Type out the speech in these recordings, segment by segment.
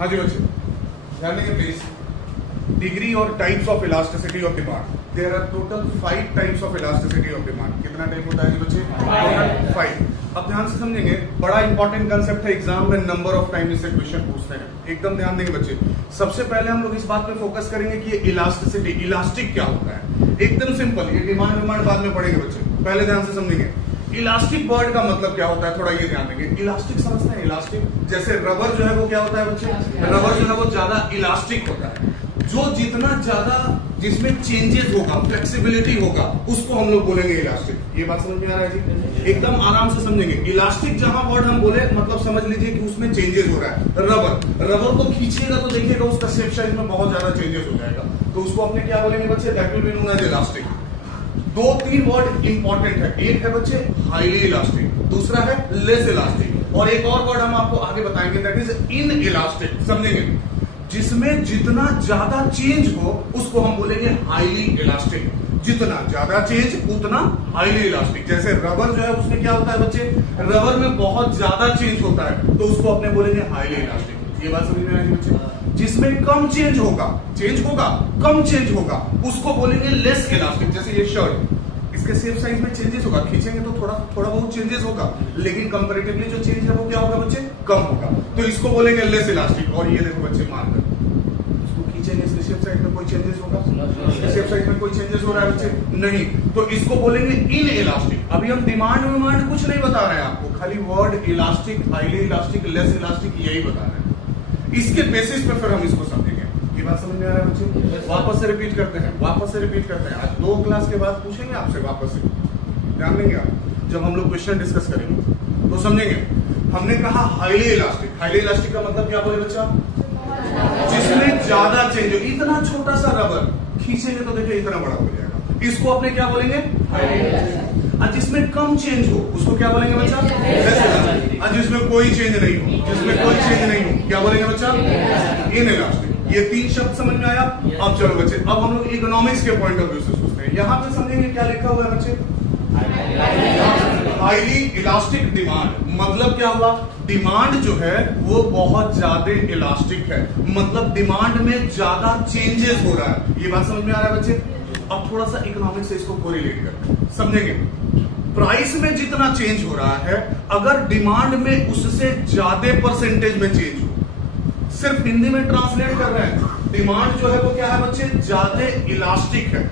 हाँ जी बच्चे, ध्यान देंगे प्लीज। डिग्री और types of elasticity of demand. There are total 5 types of elasticity of demand. कितना टाइप होता है जी बच्चे? टोटल 5। अब ध्यान से समझेंगे, बड़ा इंपॉर्टेंट कंसेप्ट है, एग्जाम में नंबर ऑफ टाइम इससे क्वेश्चन पूछते हैं। एकदम ध्यान देंगे बच्चे। सबसे पहले हम लोग इस बात पे फोकस करेंगे कि ये इलास्टिसिटी, इलास्टिक क्या होता है। एकदम सिंपल, ये डिमांड बाद में पढ़ेंगे बच्चे, पहले ध्यान से समझेंगे। इलास्टिक वर्ड का मतलब क्या होता है, थोड़ा ये ध्यान देंगे। इलास्टिक समझते हैं? इलास्टिक जैसे रबर जो है वो क्या होता है बच्चे? रबर जो है वो ज्यादा इलास्टिक होता है। जो जितना ज्यादा जिसमें चेंजेस होगा, फ्लेक्सिबिलिटी होगा, उसको हम लोग बोलेंगे इलास्टिक। ये बात समझ में आ रहा है जी? एकदम आराम से समझेंगे। इलास्टिक जहां वर्ड हम बोले, मतलब समझ लीजिए कि उसमें चेंजेस हो रहा है। रबर को खींचिएगा तो देखिएगा उसका शेप साइज में बहुत ज्यादा चेंजेस हो जाएगा, तो उसको अपने क्या बोलेंगे बच्चे? That will be known as elastic. 2-3 word important है। एक है बच्चे हाईली इलास्टिक, दूसरा है लेस इलास्टिक, और एक और वर्ड हम आपको आगे बताएंगे, दैट इज इन इलास्टिक। समझेंगे? जिसमें जितना ज्यादा चेंज हो उसको हम बोलेंगे हाईली इलास्टिक। जितना ज्यादा चेंज उतना हाईली इलास्टिक। जैसे रबर जो है उसमें क्या होता है बच्चे? रबर में बहुत ज्यादा चेंज होता है, तो उसको अपने बोलेंगे हाईली इलास्टिक। ये बात समझ में आ रही है बच्चे? जिसमें कम चेंज होगा, कम चेंज होगा, उसको बोलेंगे लेस इलास्टिक। जैसे ये शर्ट, इसके शेप साइज में चेंजेस होगा, खींचेंगे तो थोड़ा बहुत चेंजेस होगा, लेकिन कंपैरेटिवली जो चेंज है वो क्या होगा बच्चे? कम होगा, तो इसको बोलेंगे लेस इलास्टिक। और ये देखो बच्चे, मार्कर, इसको खींचेंगे, इसके शेप साइज में कोई चेंजेस होगा? इसके शेप साइज में कोई चेंजेस हो रहा है बच्चे? नहीं, तो इसको बोलेंगे इन इलास्टिक। अभी हम डिमांड कुछ नहीं बता रहे हैं आपको, खाली word elastic, highly elastic, less elastic यही बता रहे हैं। इसके बेसिस पे फिर हम इसको समझेंगे। ये बात समझ में आ रहा है बच्चे? वापस से रिपीट करते हैं। आज 2 क्लास के बाद पूछेंगे आपसे वापस से, ध्यान देंगे आप। जब हम लोग क्वेश्चन डिस्कस करेंगे तो समझेंगे। हमने कहा हाईली इलास्टिक। हाईली इलास्टिक का मतलब क्या बोले बच्चा? जिसमें ज्यादा चेंज हो। इतना छोटा सा रबर खींचेंगे तो देखिए इतना बड़ा हो जाएगा, इसको अपने क्या बोलेंगे? Highly elastic. और जिसमें कम चेंज हो उसको क्या बोलेंगे बच्चा? Less elastic. और जिसमें कोई चेंज नहीं हो, क्या बोलेंगे बच्चा? In elastic. ये 3 शब्द समझ में आया? अब चलो बच्चे, अब हम लोग इकोनॉमिक्स के पॉइंट ऑफ व्यू से सोचते हैं। यहां पे समझेंगे क्या लिखा हुआ है बच्चे? Highly elastic demand. मतलब क्या हुआ? डिमांड जो है वो बहुत ज्यादा इलास्टिक है, मतलब डिमांड में ज्यादा चेंजेस हो रहा है। ये बात समझ में आ रहा है बच्चे? अब थोड़ा सा इकोनॉमिक्स से इसको कोरिलेट करते हैं, समझेंगे। प्राइस में जितना चेंज हो रहा है, अगर डिमांड में उससे ज्यादा परसेंटेज में चेंज हो, सिर्फ हिंदी में ट्रांसलेट कर रहे हैं, डिमांड जो है वो क्या है बच्चे? ज्यादा इलास्टिक है।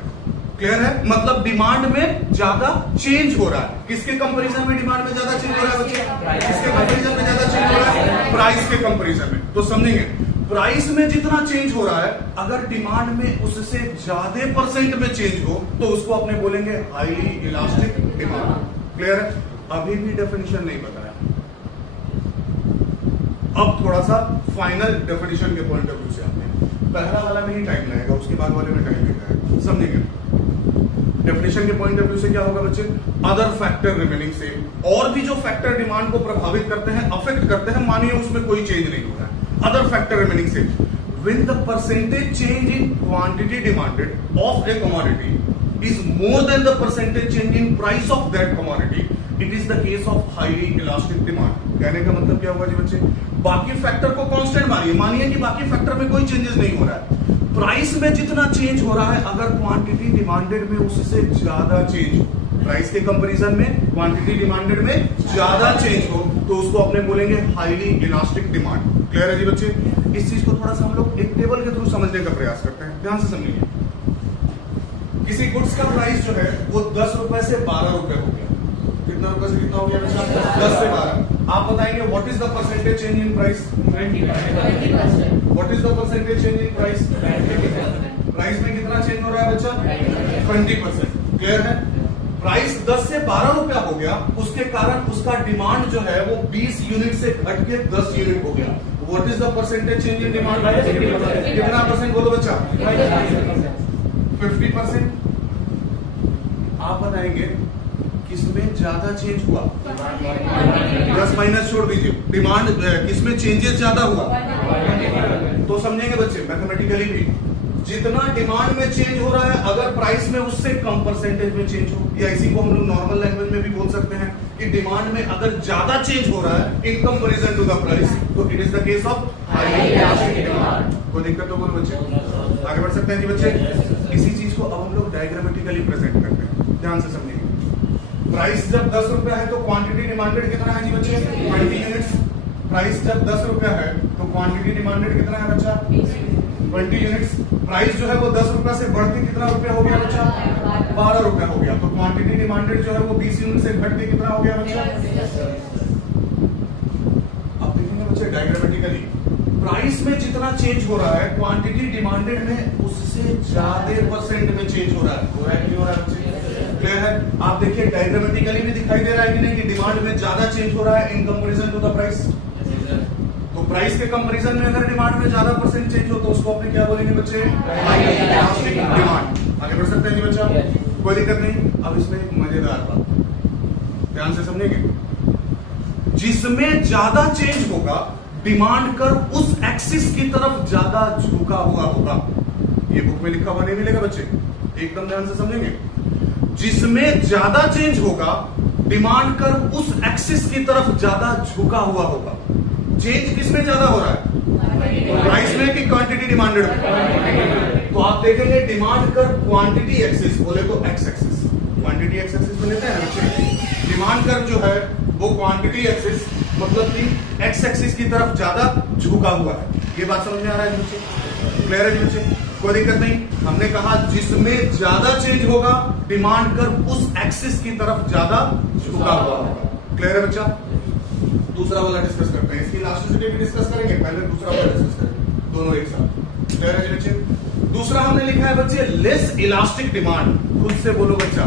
क्लियर है? मतलब डिमांड में ज्यादा चेंज हो रहा है। किसके कंपैरिजन में डिमांड में ज्यादा चेंज हो रहा है बच्चे? किसके कंपैरिजन में ज्यादा चेंज हो रहा है? प्राइस के कंपैरिजन में। तो समझेंगे, प्राइस में जितना चेंज हो रहा है, अगर डिमांड में उससे ज्यादा परसेंट में चेंज हो, तो उसको अपने बोलेंगे हाईली इलास्टिक डिमांड। क्लियर है? अभी भी डेफिनेशन नहीं बताया, अब थोड़ा सा फाइनल डेफिनेशन के पॉइंट ऑफ व्यू से आते हैं। पहला वाला में ही टाइम लगेगा, उसके बाद वाले में टाइम लगेगा। समझेंगे? डेफिनेशन के पॉइंट ऑफ व्यू से क्या होगा बच्चे? Other factor remaining same. और भी जो फैक्टर डिमांड को प्रभावित करते हैं, अफेक्ट करते हैं, मानिए उसमें कोई चेंज नहीं हो रहा है, other factor remaining same. When the percentage change in quantity demanded of A commodity is more than the percentage change in price of that commodity, it is the case of highly elastic demand. कहने का मतलब क्या होगा जी बच्चे? बाकी factor को constant मानिए कि बाकी फैक्टर में कोई चेंजेस नहीं हो रहा है, प्राइस में जितना चेंज हो रहा है, अगर क्वांटिटी डिमांडेड में उससे ज्यादा चेंज हो, प्राइस के कंपैरिजन में क्वांटिटी डिमांडेड में ज्यादा चेंज हो, तो उसको अपने बोलेंगे हाईली इलास्टिक डिमांड। क्लियर है जी बच्चे? इस चीज को थोड़ा सा हम लोग एक टेबल के थ्रू समझने का प्रयास करते हैं, ध्यान से समझिए। किसी गुड्स का प्राइस जो है वो 10 रुपए से 12 रुपए हो गया। कितना रुपए से कितना हो गया बच्चा? 10 से 12। आप बताएंगे what is the percentage change in price? 20%। What is the percentage change in price? 20%। Price में कितना चेंज हो रहा है बच्चा? 20%। क्लियर है? प्राइस 10 से 12 रुपया हो गया, उसके कारण उसका डिमांड जो है वो 20 यूनिट से घट के 10 यूनिट हो गया। What is the percentage change in demand? कितना परसेंट बोलो बच्चा? 50%। आप बताएंगे किसमें ज्यादा चेंज हुआ? प्लस माइनस छोड़ दीजिए, डिमांड किसमें चेंजेस ज्यादा हुआ? तो समझेंगे बच्चे मैथमेटिकली भी, जितना डिमांड में चेंज हो रहा है, अगर प्राइस में उससे कम परसेंटेज में चेंज हो, या इसी को हम लोग नॉर्मल लैंग्वेज में भी बोल सकते हैं कि डिमांड में अगर ज्यादा चेंज हो रहा है in comparison to the price, तो it is the case of high elastic demand. कोई दिक्कत तो बोलो बच्चे, आगे बढ़ सकते हैं जी बच्चे। इसी चीज को अब हम लोग डायग्रामेटिकली प्रेजेंट करते हैं, ध्यान से समझिए। प्राइस जब 10 रुपया है तो क्वांटिटी डिमांडेड कितना है जी बच्चे? 20 यूनिट्स। प्राइस जब 10 रुपया है तो क्वांटिटी डिमांडेड कितना है बच्चा? 20 यूनिट्स। प्राइस जो है वो 10 रुपया से बढ़ के कितना रुपया हो गया बच्चा? 12 रुपया हो गया। तो क्वांटिटी डिमांडेड जो है वो 20 यूनिट से घट के कितना हो गया बच्चा? अब देखेंगे बच्चे डायग्रामेटिकली, प्राइस में जितना चेंज हो रहा है क्वांटिटी डिमांडेड में उससे ज्यादा परसेंट में चेंज हो रहा है। हो रहा है कि नहीं हो रहा है बच्चे? क्लियर है? आप देखिए डायग्रामेटिकली भी दिखाई दे रहा है कि नहीं कि डिमांड में ज्यादा चेंज हो रहा है in comparison to the price. तो प्राइस के कंपैरिजन में अगर डिमांड में ज्यादा परसेंट चेंज हो तो उसको अपने क्या बोलेंगे बच्चे? High elastic demand. आगे बढ़ सकते हैं जी बच्चा, कोई दिक्कत नहीं। अब इसमें एक मजेदार बात ध्यान से समझेंगे, जिसमें ज्यादा चेंज होगा डिमांड कर्व उस एक्सिस की तरफ ज्यादा झुका हुआ होगा। ये बुक में लिखा हुआ नहीं मिलेगा बच्चे, एकदम ध्यान से समझेंगे। जिसमें ज्यादा चेंज होगा डिमांड कर्व उस एक्सिस की तरफ ज्यादा झुका हुआ होगा। चेंज किसमें ज्यादा हो रहा है? प्राइस में कि क्वांटिटी डिमांडेड? तो आप देखेंगे डिमांड कर्व क्वांटिटी एक्सिस बोले तो x axis, quantity x axis में लेते हैं बच्चे। डिमांड कर्व जो है वो क्वांटिटी एक्सिस मतलब कि एक्स एक्सिस की तरफ ज्यादा झुका हुआ है। ये बात समझ में आ रहा है बच्चे? क्लियर है बच्चे? कोई दिक्कत नहीं। हमने कहा जिसमें ज्यादा चेंज होगा डिमांड कर्व उस एक्सिस की तरफ ज्यादा झुका हुआ होगा। क्लियर है बच्चा? दूसरा वाला डिस्कस करते हैं, इसकी इलास्टिसिटी भी डिस्कस करेंगे, पहले दूसरा वाला डिस्कस करेंगे, दोनों एक साथ। क्लियर है बच्चे? दूसरा हमने लिखा है बच्चे लेस इलास्टिक डिमांड। खुद से बोलो बच्चा,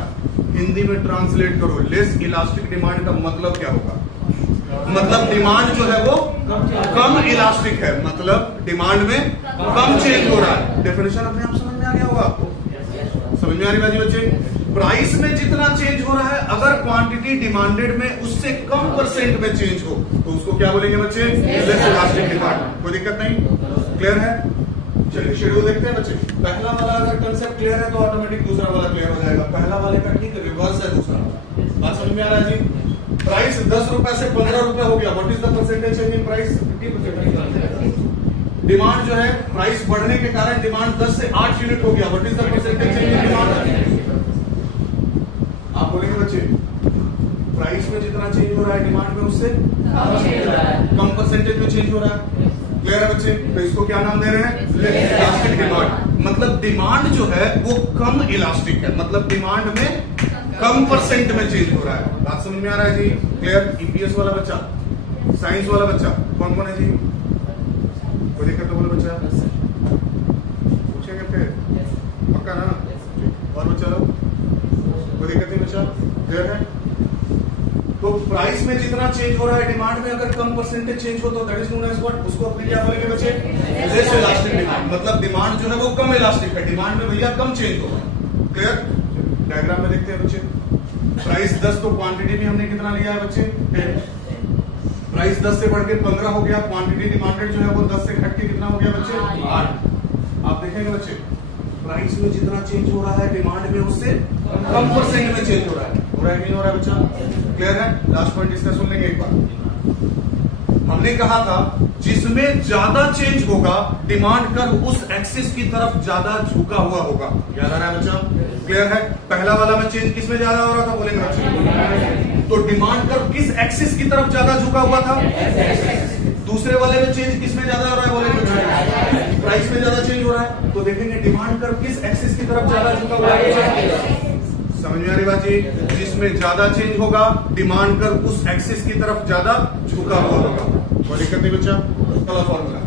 हिंदी में ट्रांसलेट करो। लेस इलास्टिक डिमांड का मतलब क्या होगा? मतलब डिमांड जो है वो कम इलास्टिक है, मतलब डिमांड में कम चेंज हो रहा है। डेफिनेशन अपने आप समझ में आ गया होगा आपको? समझ में आ रही बाजी बच्चे? प्राइस में जितना चेंज हो रहा है अगर क्वांटिटी डिमांडेड में उससे कम परसेंट में चेंज हो तो उसको क्या बोलेंगे बच्चे? Less elastic demand. कोई दिक्कत नहीं। क्लियर है? चलिए शेड्यूल देखते हैं बच्चे। पहला वाला अगर कंसेप्ट क्लियर है तो ऑटोमेटिक दूसरा वाला क्लियर हो जाएगा। पहला वाले का ठीक रिवर्स है दूसरा वाला। बात समझ में आ रहा है जी? प्राइस 10 रुपए से 15 रुपए हो गया। What is the percentage change in price? 50%। Demand जो है प्राइस बढ़ने के कारण डिमांड 10 से 8 यूनिट हो गया। What is the percentage change in demand? आप बोलेंगे बच्चे प्राइस में जितना चेंज हो रहा है डिमांड में उससे कम परसेंटेज में चेंज हो रहा है। क्लियर है बच्चे? तो इसको क्या नाम दे रहे हैं? Less elastic demand. मतलब डिमांड जो है वो कम इलास्टिक है, मतलब डिमांड में कम परसेंट में चेंज हो रहा है। बात समझ में आ रहा है जी? क्लियर? ईपीएस वाला बच्चा, साइंस वाला बच्चा कौन कौन है जी? कोई दिक्कत तो बोलो बच्चा, पूछेंगे फिर पक्का ना? और बच्चा लोग कोई दिक्कत नहीं बच्चा? क्लियर है? तो प्राइस में जितना चेंज हो रहा है डिमांड में अगर कम परसेंटेज चेंज हो तो that is known as what? उसको अपने क्या बोलेंगे बच्चे? Less elastic demand. मतलब डिमांड जो है वो कम इलास्टिक है, डिमांड में भैया कम चेंज होगा। क्लियर? डायग्राम में देखते हैं बच्चे। प्राइस 10 तो क्वांटिटी भी हमने कितना लिया है बच्चे? 10। प्राइस 10 से बढ़ के 15 हो गया। क्वांटिटी डिमांडेड जो है वो 10 से घट के कितना हो गया बच्चे? 8। आप देखेंगे बच्चे प्राइस में जितना चेंज हो रहा है डिमांड में उससे कम परसेंट में चेंज हो रहा है। हो रहा है कि नहीं हो रहा है बच्चा? क्लियर है? लास्ट पॉइंट डिस्कस सुन लेंगे एक बार। हमने कहा था जिसमें ज्यादा चेंज होगा डिमांड कर्व उस एक्सिस की तरफ ज्यादा झुका हुआ होगा। याद आ रहा है बच्चा? क्लियर है? पहला वाला में चेंज किसमें ज्यादा हो रहा था बोलेंगे बच्चे? तो डिमांड कर्व किस एक्सिस की तरफ ज्यादा झुका हुआ था? दूसरे वाले में चेंज किसमें ज्यादा हो रहा है बोलेंगे बच्चे? प्राइस में ज्यादा चेंज हो रहा है। तो देखेंगे डिमांड कर्व किस एक्सिस की तरफ ज्यादा झुका हुआ है? समझ में आ रही बात जी? जिसमें ज्यादा चेंज होगा डिमांड कर्व उस एक्सिस की तरफ ज्यादा झुका हुआ होगा। कोई दिक्कत नहीं बच्चा? चलो फॉर्मूला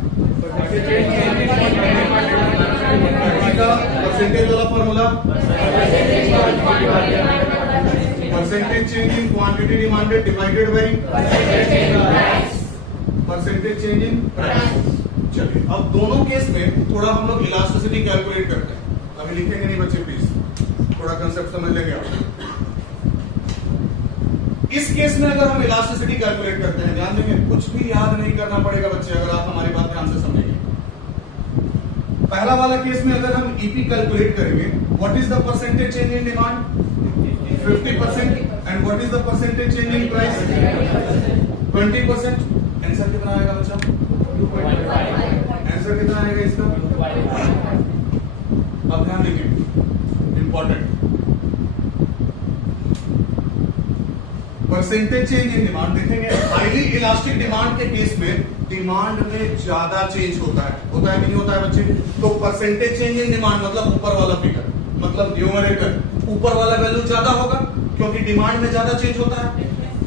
परसेंटेज वाला formula, percentage change in quantity demanded divided by percentage change in price. चलिए अब दोनों केस में थोड़ा हम लोग इलास्टिसिटी कैलकुलेट करते हैं। अभी लिखेंगे नहीं बच्चे प्लीज, थोड़ा कंसेप्ट समझ लेंगे आप। इस केस में अगर हम इलास्टिसिटी कैलकुलेट करते हैं, ध्यान देंगे कुछ भी याद नहीं करना पड़ेगा बच्चे, अगर आप हमारी बात ध्यान से समझेंगे। पहला वाला केस में अगर हम ईपी कैलकुलेट करेंगे, what is the percentage change in demand? 50%। And what is the percentage change in price? 20%। Answer कितना आएगा बच्चा? आंसर कितना आएगा इसका? अब ध्यान देखिए, important percentage change in demand देखेंगे। हाईली इलास्टिक डिमांड के केस में डिमांड में ज्यादा चेंज होता है कि नहीं होता है बच्चे? तो परसेंटेज चेंज इन डिमांड मतलब ऊपर वाला फिगर, मतलब न्यूमरेटर, ऊपर वाला वैल्यू ज्यादा होगा क्योंकि डिमांड में ज्यादा चेंज होता है।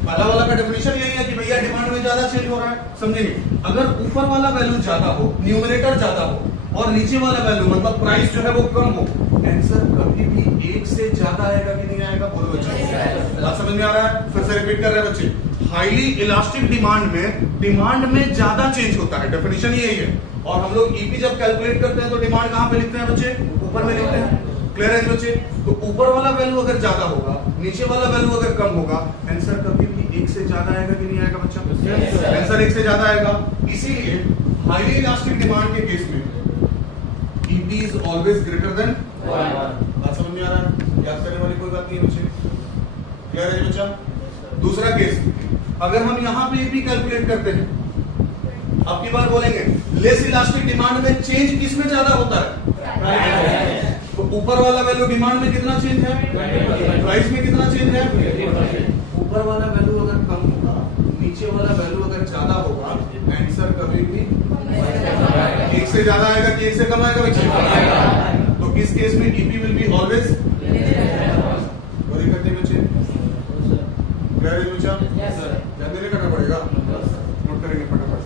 पहला वाला का डेफिनेशन यही है कि भैया डिमांड में ज्यादा चेंज हो रहा है, समझेंगे? अगर ऊपर वाला वैल्यू ज्यादा हो, न्यूमरेटर ज्यादा हो, और नीचे वाला वैल्यू मतलब प्राइस जो है वो कम हो, आंसर कभी भी एक से ज्यादा आएगा कि नहीं आएगा? बोलो बच्चे, बात समझ में आ रहा है? फिर से रिपीट कर रहे हैं बच्चे। हाईली इलास्टिक डिमांड में ज्यादा चेंज होता है, डेफिनेशन यही है। और हम लोग ईपी जब कैलकुलेट करते हैं तो डिमांड कहां पे लिखते हैं बच्चे? ऊपर में लिखते हैं। क्लियर है बच्चे? तो ऊपर वाला वैल्यू अगर ज्यादा होगा, नीचे वाला वैल्यू अगर कम होगा, आंसर कभी भी एक से ज्यादा आएगा कि नहीं आएगा बच्चा? आंसर एक से ज्यादा आएगा। इसीलिए हाईली इलास्टिक डिमांड के केस में EP is always greater than 1। बात समझ में आ रहा है? याद करने वाली कोई बात नहीं है बच्चे। क्लियर है बच्चा? दूसरा केस, अगर हम यहां पे ईपी कैलकुलेट करते हैं, अब की बार बोलेंगे लेस इलास्टिक डिमांड में चेंज किस में ज्यादा होता है? तो ऊपर वाला वैल्यू डिमांड में कितना चेंज है? प्राइस में कितना चेंज है? ऊपर वाला वैल्यू अगर कम होगा, नीचे वाला वैल्यू अगर ज्यादा होगा, आंसर कभी भी एक से ज्यादा आएगा कि एक से कम आएगा बच्चे? तो इस केस में ईपी विल बी ऑलवेज करते बच्चे। क्लियर है बच्चा? ध्यान देने करना पड़ेगा, नोट करेंगे फटाफट।